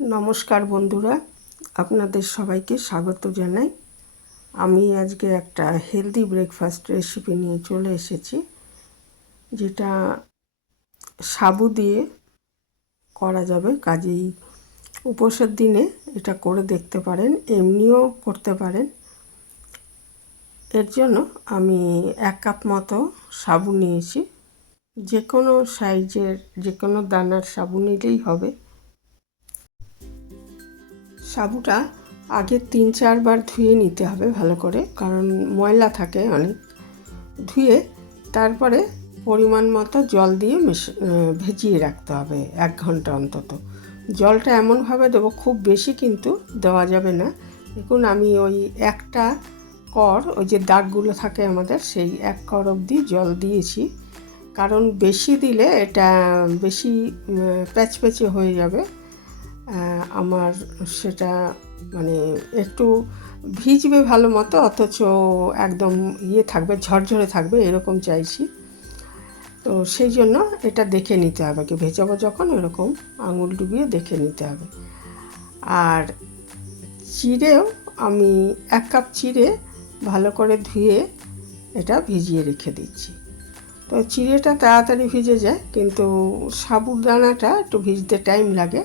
নমস্কার বন্ধুরা, আপনাদের সবাইকে স্বাগত জানাই। আমি আজকে একটা হেলদি ব্রেকফাস্ট রেসিপি নিয়ে চলে এসেছি, যেটা সাবু দিয়ে করা যাবে। কাজেই উপোসের দিনে এটা করে দেখতে পারেন, এমনিও করতে পারেন। এর জন্য আমি 1 কাপ মতো সাবু নিয়েছি। যে কোনো সাইজের যে কোনো দানার সাবু নিলেই হবে। সাবুটা আগে 3-4 বার ধুয়ে নিতে হবে ভালো করে, কারণ ময়লা থাকে অনেক। ধুয়ে তারপরে পরিমাণ মতো জল দিয়ে ভিজিয়ে রাখতে হবে 1 ঘন্টা অন্তত। জলটা এমনভাবে দেবো, খুব বেশি কিন্তু দেওয়া যাবে না। দেখুন আমি ওই একটা কর, ওই যে দাগগুলো থাকে আমাদের, সেই 1 কর অবধি জল দিয়েছি। কারণ বেশি দিলে এটা বেশি প্যাচপ্যাচে হয়ে যাবে। আমার সেটা মানে একটু ভিজবে ভালো মতো, অথচ একদম থাকবে, ঝরঝরে থাকবে, এরকম চাইছি। তো সেই জন্য এটা দেখে নিতে হবে, কি ভেজাবো যখন এরকম আঙুল ডুবিয়ে দেখে নিতে হবে। আর চিড়েও আমি 1 কাপ চিড়ে ভালো করে ধুয়ে এটা ভিজিয়ে রেখে দিচ্ছি। তো চিড়েটা তাড়াতাড়ি ভিজে যায়, কিন্তু সাবুদানাটা একটু ভিজতে টাইম লাগে।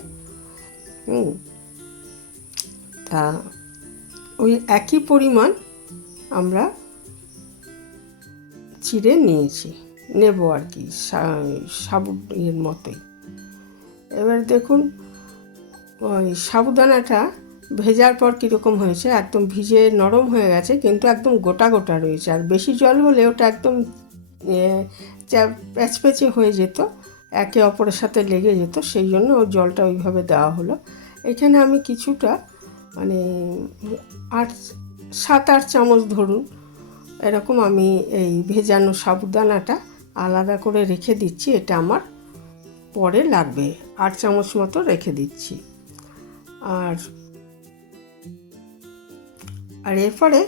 তা ওই একই পরিমাণ আমরা চিড়ে নেব আর কি, সাবুর মতোই। এবার দেখুন ওই সাবুদানাটা ভেজার পর কীরকম হয়েছে, একদম ভিজে নরম হয়ে গেছে, কিন্তু একদম গোটা গোটা রয়েছে। আর বেশি জল হলে ওটা একদম প্যাচপ্যাচে হয়ে যেত, একে অপরের সাথে লেগে যেত। সেই জন্য ওই জলটা ওইভাবে দেওয়া হলো। এখানে আমি কিছুটা মানে 7-8 চামচ ধরুন, এরকম আমি এই ভেজানো সাবুদানাটা আলাদা করে রেখে দিচ্ছি। এটা আমার পরে লাগবে, 8 চামচ মতো রেখে দিচ্ছি। আর এরপরে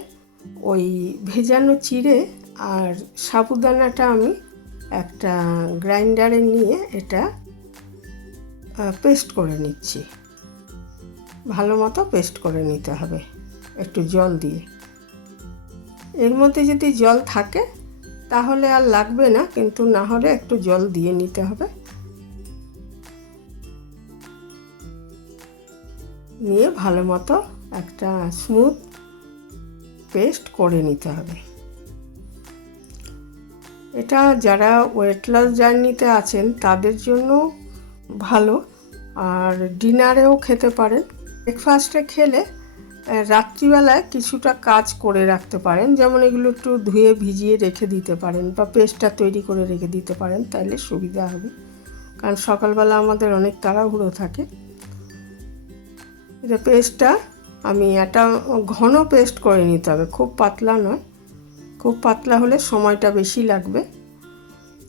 ওই ভেজানো চিড়ে আর সাবুদানাটা আমি একটা গ্রাইন্ডারে নিয়ে এটা পেস্ট করে নিচ্ছি। ভালো মতো পেস্ট করে নিতে হবে একটু জল দিয়ে। এর মধ্যে যদি জল থাকে তাহলে আর লাগবে না, কিন্তু না হলে একটু জল দিয়ে নিতে হবে। নিয়ে ভালো মতো একটা স্মুথ পেস্ট করে নিতে হবে। এটা যারা ওয়েট লস জার্নিতে আছেন তাদের জন্য ভালো, আর ডিনারেও খেতে পারেন। ব্রেকফাস্টে খেলে রাত্রিবেলায় কিছুটা কাজ করে রাখতে পারেন, যেমন এগুলো একটু ধুয়ে ভিজিয়ে রেখে দিতে পারেন, বা পেস্টটা তৈরি করে রেখে দিতে পারেন, তাহলে সুবিধা হবে। কারণ সকালবেলা আমাদের অনেক তাড়াহুড়ো থাকে। এটা পেস্টটা আমি একটা ঘন পেস্ট করে নিতে হবে, খুব পাতলা নয়। খুব পাতলা হলে সময়টা বেশি লাগবে।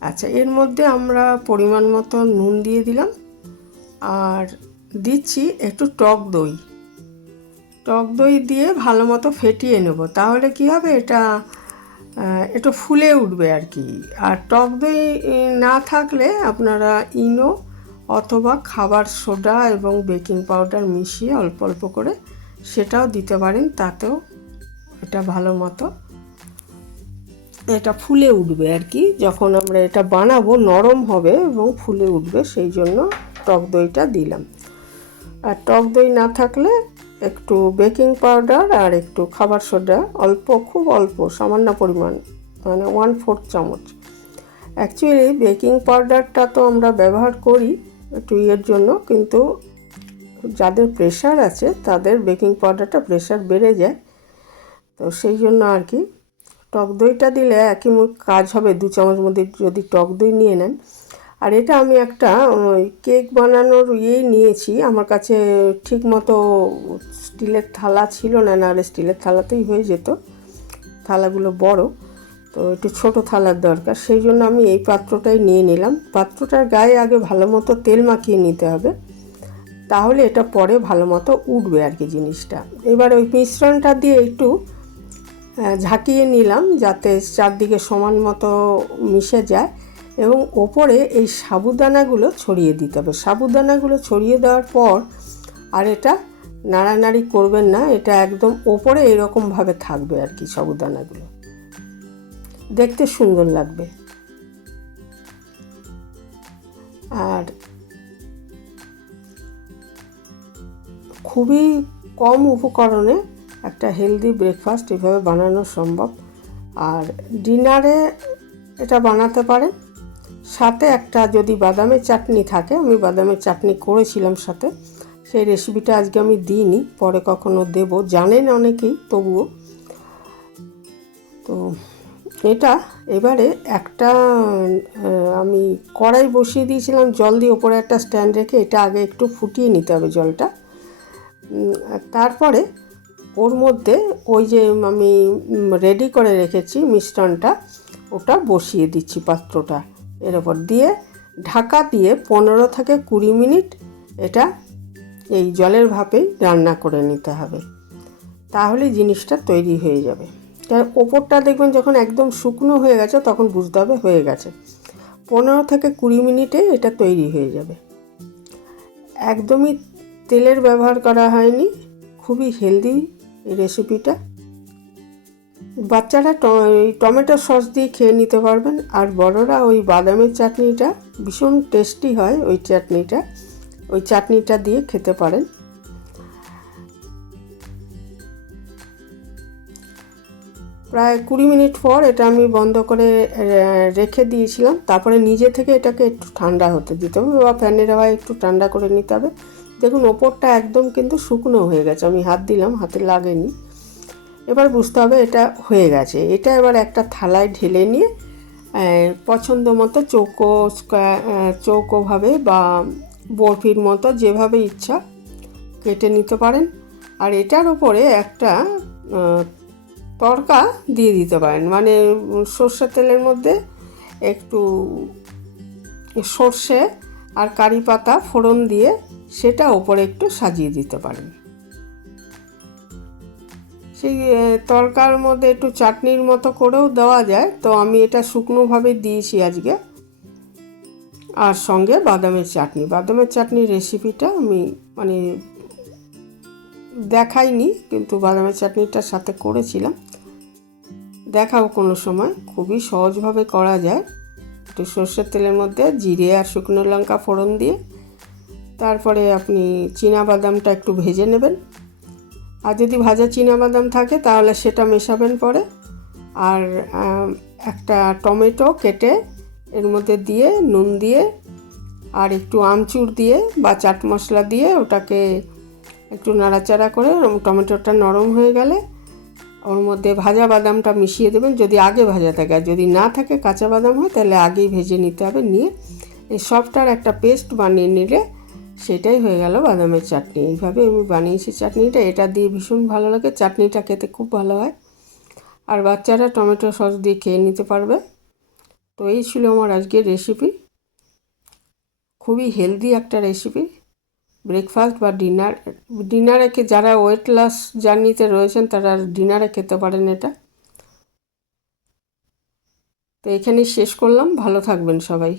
আচ্ছা, এর মধ্যে আমরা পরিমাণ মতো নুন দিয়ে দিলাম, আর দিচ্ছি একটু টক দই। টক দই দিয়ে ভালো মতো ফেটিয়ে নেব, তাহলে কি হবে, এটা একটু ফুলে উঠবে আর কি। আর টক দই না থাকলে আপনারা ইনো অথবা খাবার সোডা এবং বেকিং পাউডার মিশিয়ে অল্প অল্প করে সেটাও দিতে পারেন, তাতেও এটা ভালো মতো এটা ফুলে উঠবে আর কি। যখন আমরা এটা বানাবো নরম হবে এবং ফুলে উঠবে, সেই জন্য টক দইটা দিলাম। আর টক দই না থাকলে একটু বেকিং পাউডার আর একটু খাবার সোডা, অল্প, খুব অল্প, সামান্য পরিমাণ, মানে 1/4 চামচ। অ্যাকচুয়ালি বেকিং পাউডারটা তো আমরা ব্যবহার করি একটু এর জন্য, কিন্তু যাদের প্রেশার আছে তাদের বেকিং পাউডারটা প্রেশার বেড়ে যায়, তো সেই জন্য আর কি টক দইটা দিলে একই কাজ হবে। 2 চামচ মধ্যে যদি টক দই নিয়ে নেন। আর এটা আমি একটা কেক বানানোর নিয়েছি, আমার কাছে ঠিক মতো স্টিলের থালা ছিল না, নাহলে স্টিলের থালাতেই হয়ে যেত, থালাগুলো বড়, তো একটু ছোটো থালার দরকার। সেই জন্য আমি এই পাত্রটাই নিয়ে নিলাম। পাত্রটার গায়ে আগে ভালো মতো তেল মাখিয়ে নিতে হবে, তাহলে এটা পরে ভালো মতো উঠবে আর কি জিনিসটা। এবার ওই মিশ্রণটা দিয়ে একটু ঝাঁকিয়ে নিলাম, যাতে চারদিকে সমান মতো মিশে যায়, এবং ওপরে এই সাবুদানাগুলো ছড়িয়ে দিতে হবে। সাবুদানাগুলো ছড়িয়ে দেওয়ার পর আর এটা নাড়ানাড়ি করবেন না, এটা একদম ওপরে এরকমভাবে থাকবে আর কি, সাবুদানাগুলো দেখতে সুন্দর লাগবে। আর খুবই কম উপকরণে একটা হেলদি ব্রেকফাস্ট এভাবে বানানো সম্ভব। আর ডিনারে এটা বানাতে পারেন। সাথে একটা যদি বাদামের চাটনি থাকে, আমি বাদামের চাটনি করেছিলাম সাথে, সেই রেসিপিটা আজকে আমি দিইনি, পরে কখনো দেব, জানেন অনেকেই তবুও। তো এটা এবারে একটা আমি কড়াই বসিয়ে দিয়েছিলাম জল দিয়ে, ওপরে একটা স্ট্যান্ড রেখে এটা আগে একটু ফুটিয়ে নিতে হবে জলটা। তারপরে ওর মধ্যে ওই যে আমি রেডি করে রেখেছি মিশ্রণটা, ওটা বসিয়ে দিচ্ছি পাত্রটা, এর ওপর দিয়ে ঢাকা দিয়ে 15 থেকে 20 মিনিট এটা এই জলের ভাপেই রান্না করে নিতে হবে, তাহলে জিনিসটা তৈরি হয়ে যাবে। তার ওপরটা দেখবেন যখন একদম শুকনো হয়ে গেছে তখন বুঝতে হবে হয়ে গেছে। 15 থেকে 20 মিনিটে এটা তৈরি হয়ে যাবে। একদমই তেলের ব্যবহার করা হয়নি, খুবই হেলদি এই রেসিপিটা। বাচ্চারা টমেটো সস দিয়ে খেয়ে নিতে পারবেন, আর বড়রা ওই বাদামের চাটনিটা ভীষণ টেস্টি হয়, ওই চাটনিটা দিয়ে খেতে পারেন। প্রায় 20 মিনিট পর এটা আমি বন্ধ করে রেখে দিয়েছিলাম। তারপরে নিজে থেকে এটাকে একটু ঠান্ডা হতে দিতে হবে, বা ফ্যানের হাওয়ায় একটু ঠান্ডা করে নিতে হবে। দেখুন ওপরটা একদম কিন্তু শুকনো হয়ে গেছে, আমি হাত দিলাম, হাতে লাগেনি। এবার বুঝতে হবে এটা হয়ে গেছে। এটা এবার একটা থালায় ঢেলে নিয়ে পছন্দ মতো চৌকোভাবে বা বরফির মতো যেভাবে ইচ্ছা কেটে নিতে পারেন। আর এটার উপরে একটা তড়কা দিয়ে দিতে পারেন, মানে সর্ষের তেলের মধ্যে একটু সর্ষে আর কারি পাতা ফোড়ন দিয়ে সেটা ওপরে একটু সাজিয়ে দিতে পারেন। সেই তড়কার মধ্যে একটু চাটনির মতো করেও দেওয়া যায়, তো আমি এটা শুকনোভাবে দিয়েছি আজকে। আর সঙ্গে বাদামের চাটনির রেসিপিটা আমি মানে দেখাইনি, কিন্তু বাদামের চাটনিটার সাথে করেছিলাম, দেখাও কোনো সময়। খুবই সহজভাবে করা যায়। একটু সর্ষের তেলের মধ্যে জিরে আর শুকনো লঙ্কা ফোড়ন দিয়ে তারপরে আপনি বাদামটা একটু ভেজে নেবেন, আর যদি ভাজা বাদাম থাকে তাহলে সেটা মেশাবেন পরে। আর একটা টমেটো কেটে এর মধ্যে দিয়ে নুন দিয়ে আর একটু আমচুর দিয়ে বা চাট মশলা দিয়ে ওটাকে একটু নাড়াচাড়া করে, টমেটোটা নরম হয়ে গেলে ওর মধ্যে ভাজা বাদামটা মিশিয়ে দেবেন, যদি আগে ভাজা থাকে। আর যদি না থাকে কাঁচা বাদাম হয় তাহলে আগেই ভেজে নিতে হবে। নিয়ে এই সবটার একটা পেস্ট বানিয়ে নিলে সেটাই হয়ে গেল বাদামের চাটনি। এইভাবে আমি বানিয়েছি চাটনিটা, এটা দিয়ে ভীষণ ভালো লাগে, চাটনিটা খেতে খুব ভালো হয়। আর বাচ্চারা টমেটো সস দিয়ে খেয়ে নিতে পারবে। তো এই ছিল আমার আজকের রেসিপি, খুবই হেলদি একটা রেসিপি। ব্রেকফাস্ট বা ডিনারে যারা ওয়েট লস জার্নিতে রয়েছেন তারা ডিনারে খেতে পারেন এটা। তো এখানেই শেষ করলাম, ভালো থাকবেন সবাই।